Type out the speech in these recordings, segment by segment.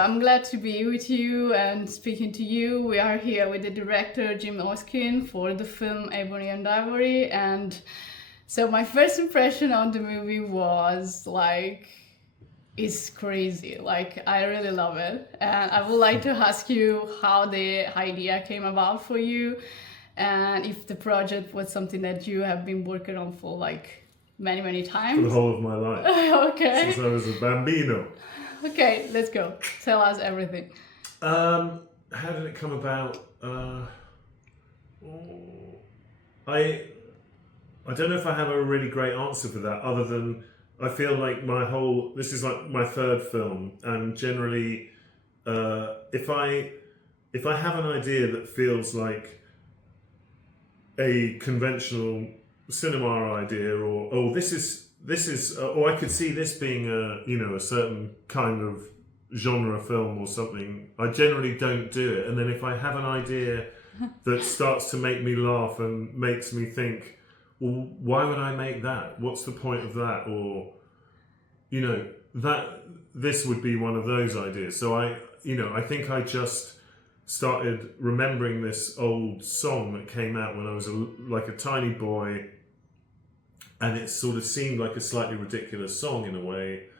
I'm glad to be with you and speaking to you. We are here with the director Jim Hosking for the film Ebony and Ivory, and so my first impression on the movie was like, it's crazy. Like, I really love it, and I would like to ask you how the idea came about for you, and if the project was something that you have been working on for like many times. For the whole of my life. Okay. Since I was a bambino. Okay, let's go. Tell us everything. How did it come about? I don't know if I have a really great answer for that, other than I feel like this is like my third film, and generally, if I have an idea that feels like a conventional cinema idea, or this is, or I could see this being a certain kind of genre film or something, I generally don't do it. And then if I have an idea that starts to make me laugh and makes me think, well, why would I make that? What's the point of that? Or, this would be one of those ideas. So I think I just started remembering this old song that came out when I was like a tiny boy, and it sort of seemed like a slightly ridiculous song in a way.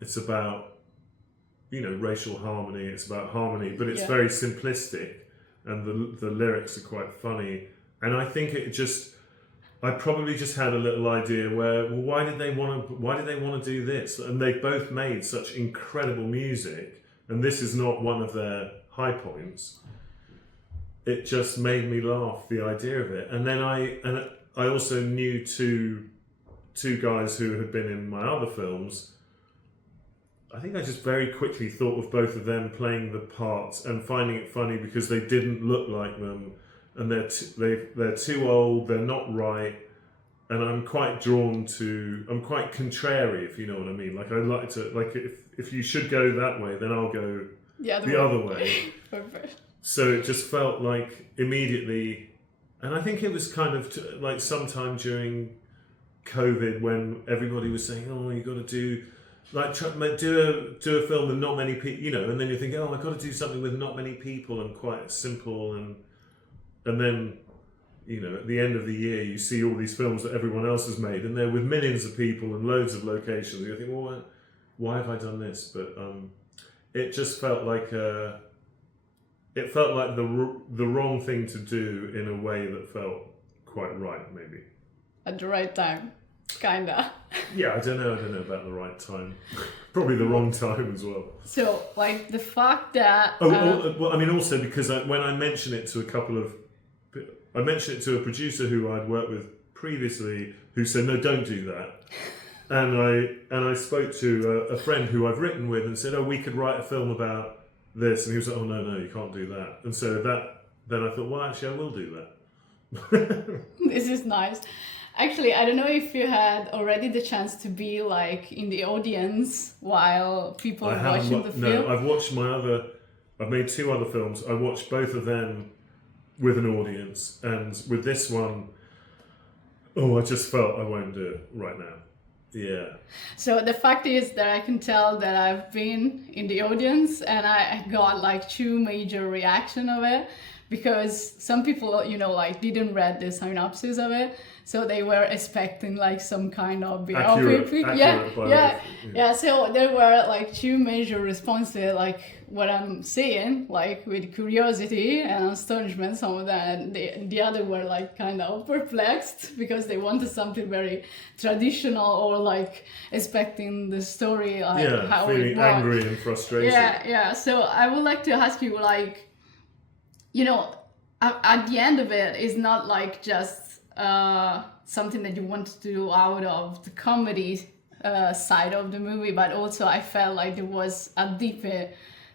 It's about, racial harmony, it's about harmony, but it's very simplistic, and the lyrics are quite funny. And I think I probably just had a little idea where, well, why did they want to do this? And they both made such incredible music, and this is not one of their high points. It just made me laugh, the idea of it. And then I also knew two guys who had been in my other films. I think I just very quickly thought of both of them playing the parts and finding it funny because they didn't look like them, and they're too old, they're not right, and I'm quite contrary, if you know what I mean. Like, I like to, like, if you should go that way, then I'll go the other way. Perfect. So it just felt like immediately, and I think it was kind of like sometime during COVID when everybody was saying, oh, you got to do a film with not many people, and then you're thinking, oh, I've got to do something with not many people and quite simple, and then, at the end of the year, you see all these films that everyone else has made, and they're with millions of people and loads of locations. And you think, well, why have I done this? But it just felt like the wrong thing to do in a way that felt quite right, maybe. At the right time, kinda. Yeah, I don't know about the right time. Probably the wrong time as well. So, like, the fact that... well, I mean, also because when I mentioned it to I mentioned it to a producer who I'd worked with previously, who said, no, don't do that. And I spoke to a friend who I've written with and said, oh, we could write a film about this. And he was like, oh, no, you can't do that. And so then I thought, well, actually, I will do that. This is nice. Actually, I don't know if you had already the chance to be like in the audience while people were watching the film. No, I've made two other films. I watched both of them with an audience, and with this one, I just felt I won't do it right now. Yeah. So the fact is that I can tell that I've been in the audience, and I got like two major reaction of it, because some people, like didn't read the synopsis of it, so they were expecting like some kind of biography. Yeah. So there were like two major responses, like what I'm saying, like with curiosity and astonishment, some of them, and the other were like kind of perplexed because they wanted something very traditional, or like expecting the story like how feeling it was. Angry and frustrated. Yeah. So I would like to ask you, like, at the end of it, it's not like just something that you want to do out of the comedy side of the movie, but also I felt like there was a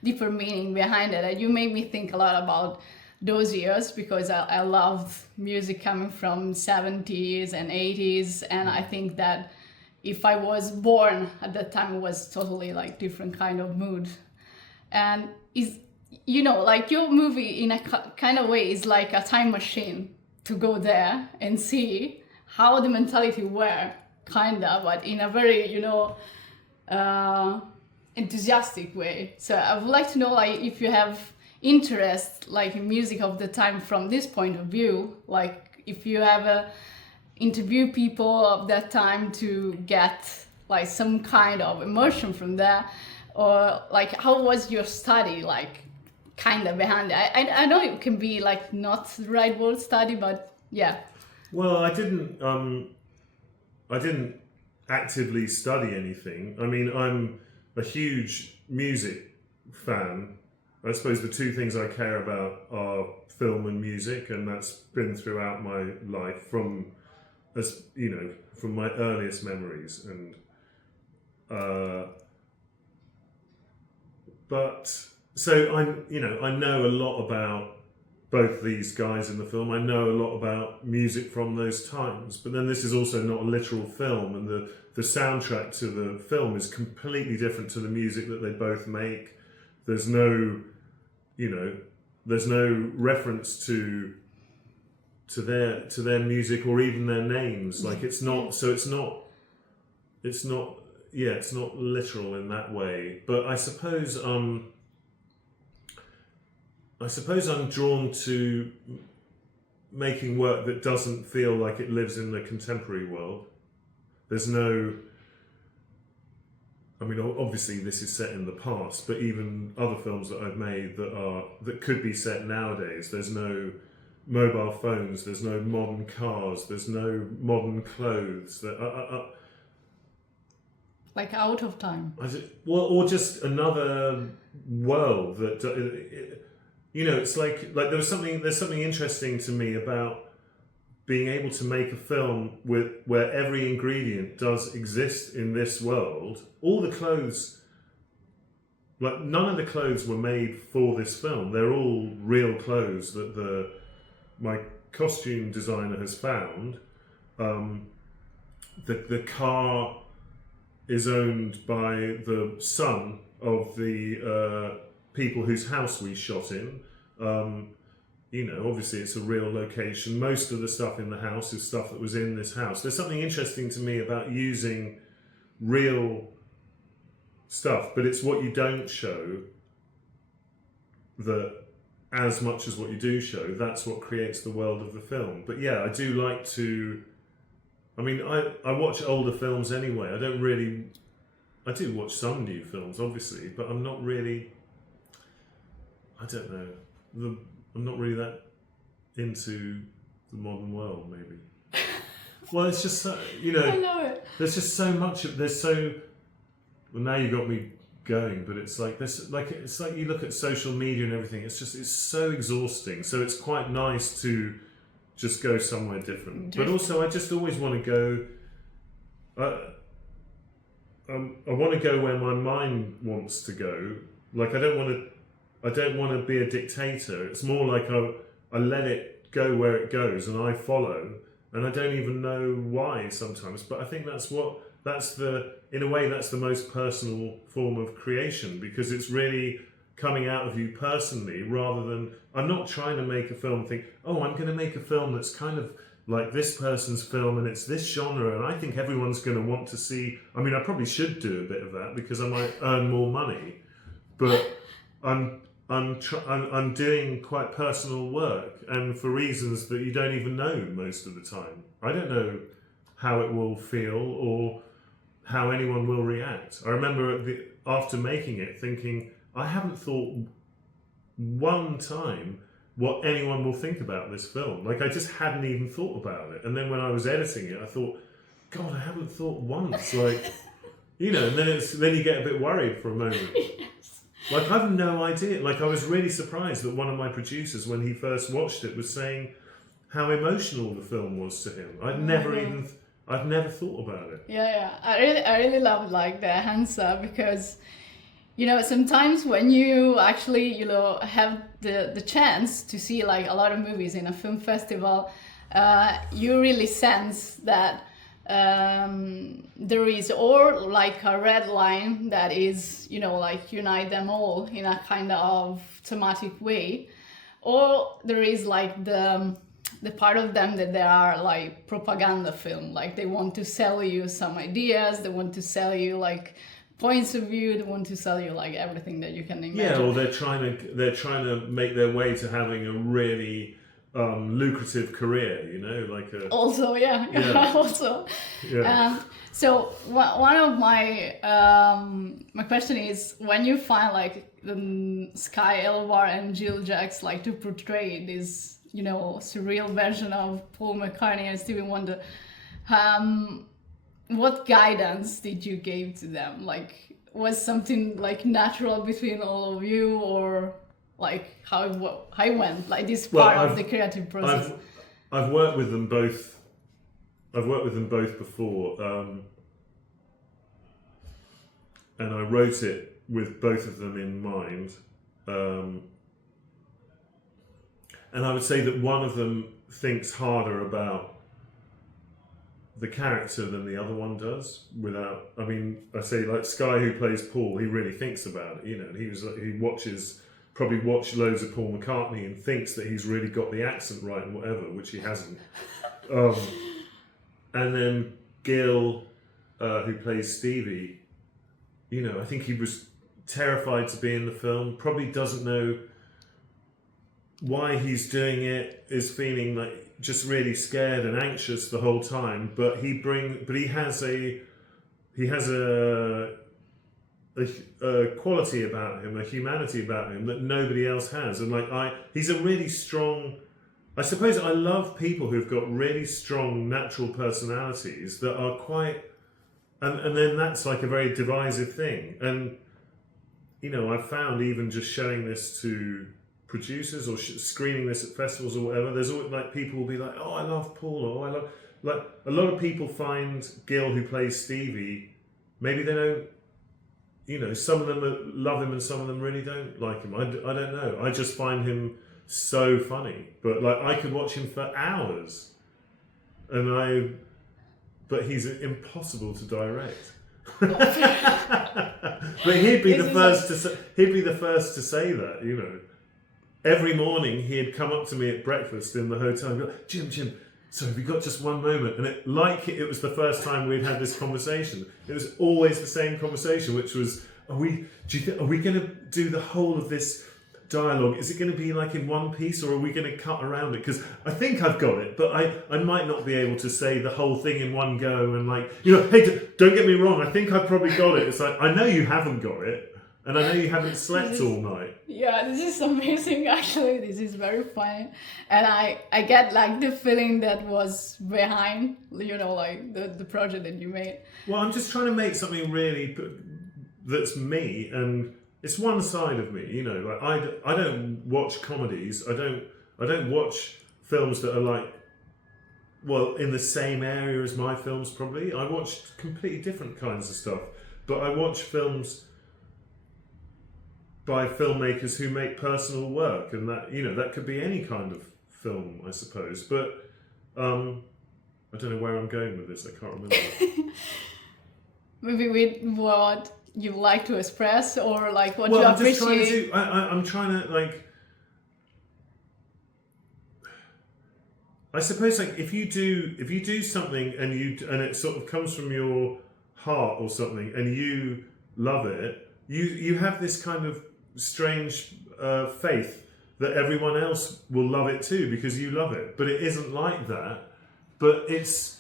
deeper meaning behind it. And you made me think a lot about those years, because I loved music coming from 70s and 80s, and I think that if I was born at that time, it was totally like different kind of mood. And like your movie in a kind of way is like a time machine to go there and see how the mentality were, kinda, but in a very, enthusiastic way. So I would like to know, like, if you have interest, like, in music of the time from this point of view, like, if you ever interview people of that time to get like some kind of emotion from that, or like, how was your study, like, kind of behind it? I know it can be like not the right word, study, but yeah. Well, I didn't actively study anything. I mean, I'm a huge music fan. I suppose the two things I care about are film and music, and that's been throughout my life from my earliest memories. And but so I know a lot about both these guys in the film. I know a lot about music from those times, but then this is also not a literal film, and the soundtrack to the film is completely different to the music that they both make. There's no reference to their music or even their names. Like, it's not literal in that way. But I suppose I'm drawn to making work that doesn't feel like it lives in the contemporary world. There's no, I mean, obviously this is set in the past, but even other films that I've made that could be set nowadays, there's no mobile phones, there's no modern cars, there's no modern clothes. Like out of time. Or just another world that. It's like there's something interesting to me about being able to make a film where every ingredient does exist in this world. All the clothes, like, none of the clothes were made for this film. They're all real clothes that my costume designer has found. The car is owned by the son of the people whose house we shot in. Obviously it's a real location. Most of the stuff in the house is stuff that was in this house. There's something interesting to me about using real stuff, but it's what you don't show that, as much as what you do show, that's what creates the world of the film. But yeah, I do like to, I mean, I watch older films anyway. I do watch some new films, obviously, but I'm not really, I don't know, I'm not really that into the modern world, maybe. Well, it's just so, I know it. There's just so much of, well, now you got me going, but it's like you look at social media and everything, it's so exhausting. So it's quite nice to just go somewhere different. But also, I just always want to go, I want to go where my mind wants to go. Like, I don't want to be a dictator. It's more like I let it go where it goes and I follow, and I don't even know why sometimes. But I think in a way that's the most personal form of creation, because it's really coming out of you personally, rather than, I'm not trying to make a film think, oh, I'm going to make a film that's kind of like this person's film and it's this genre and I think everyone's going to want to see. I mean, I probably should do a bit of that because I might earn more money, but I'm doing quite personal work, and for reasons that you don't even know most of the time. I don't know how it will feel or how anyone will react. I remember after making it thinking, I haven't thought one time what anyone will think about this film. Like, I just hadn't even thought about it. And then when I was editing it, I thought, God, I haven't thought once. Like, and then you get a bit worried for a moment. Yes. Like, I've no idea. Like, I was really surprised that one of my producers, when he first watched it, was saying how emotional the film was to him. I've never thought about it. Yeah. I really love like the answer, because sometimes when you actually have the chance to see like a lot of movies in a film festival, you really sense that there is or like a red line that is like unite them all in a kind of thematic way, or there is like the part of them that they are like propaganda film, like they want to sell you some ideas, they want to sell you like points of view. They want to sell you like everything that you can imagine. Yeah, or they're trying to make their way to having a really lucrative career, you know, like a. Also, yeah. Also. Yeah. So one of my my question is, when you find like Sky Elvar and Jill Jacks like to portray this, you know, surreal version of Paul McCartney and Stevie Wonder, what guidance did you give to them? Like, was something like natural between all of you, or like how it went, like this part of the creative process? I've worked with them both. I've worked with them both before, and I wrote it with both of them in mind. And I would say that one of them thinks harder about the character than the other one does. I say like Sky, who plays Paul, he really thinks about it, you know. And probably watched loads of Paul McCartney and thinks that he's really got the accent right and whatever, which he hasn't. And then Gil, who plays Stevie, you know, I think he was terrified to be in the film, probably doesn't know why he's doing it, is feeling like just really scared and anxious the whole time, but he has a quality about him, a humanity about him that nobody else has. And he's a really strong, I suppose I love people who've got really strong natural personalities that are quite, and then that's like a very divisive thing. And, you know, I've found even just showing this to producers or screening this at festivals or whatever, there's always like people will be like, oh, I love Paul, or I love, like a lot of people find Gil, who plays Stevie, maybe they don't, you know, some of them love him and some of them really don't like him. I don't know. I just find him so funny, but like I could watch him for hours, but he's impossible to direct. But he'd be the first to say that, you know. Every morning he'd come up to me at breakfast in the hotel and go, Jim, so have we got just one moment? And it was the first time we'd had this conversation. It was always the same conversation, which was, are we going to do the whole of this dialogue? Is it going to be like in one piece, or are we going to cut around it? Because I think I've got it, but I might not be able to say the whole thing in one go. And like, you know, hey, don't get me wrong, I think I've probably got it. It's like, I know you haven't got it. And I know you haven't slept all night. Yeah, this is amazing, actually. This is very funny. And I get like the feeling that was behind, you know, like the project that you made. Well, I'm just trying to make something really that's me, and it's one side of me, you know. Like I don't watch comedies. I don't watch films that are like, well, in the same area as my films probably. I watch completely different kinds of stuff. But I watch films by filmmakers who make personal work, and that, you know, that could be any kind of film, I suppose. But I don't know where I'm going with this. I can't remember. Maybe with what you like to express, or like what you appreciate. I'm trying to like. I suppose like if you do something and it sort of comes from your heart or something, and you love it, you have this kind of strange faith that everyone else will love it too because you love it, but it isn't like that. But it's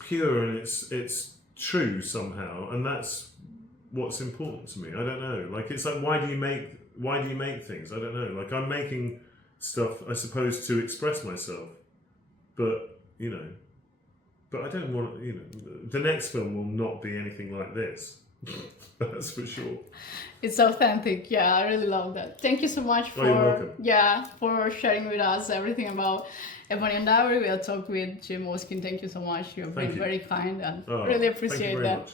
pure and it's true somehow, and that's what's important to me. I don't know. Like, it's like, why do you make things? I don't know. Like, I'm making stuff, I suppose, to express myself, but you know. But I don't want, you know, the next film will not be anything like this. That's for sure. It's authentic. Yeah, I really love that. Thank you so much for for sharing with us everything about Ebony and Ivory. We'll talk with Jim Hosking. Thank you so much. You've been very kind, and really appreciate that. Much.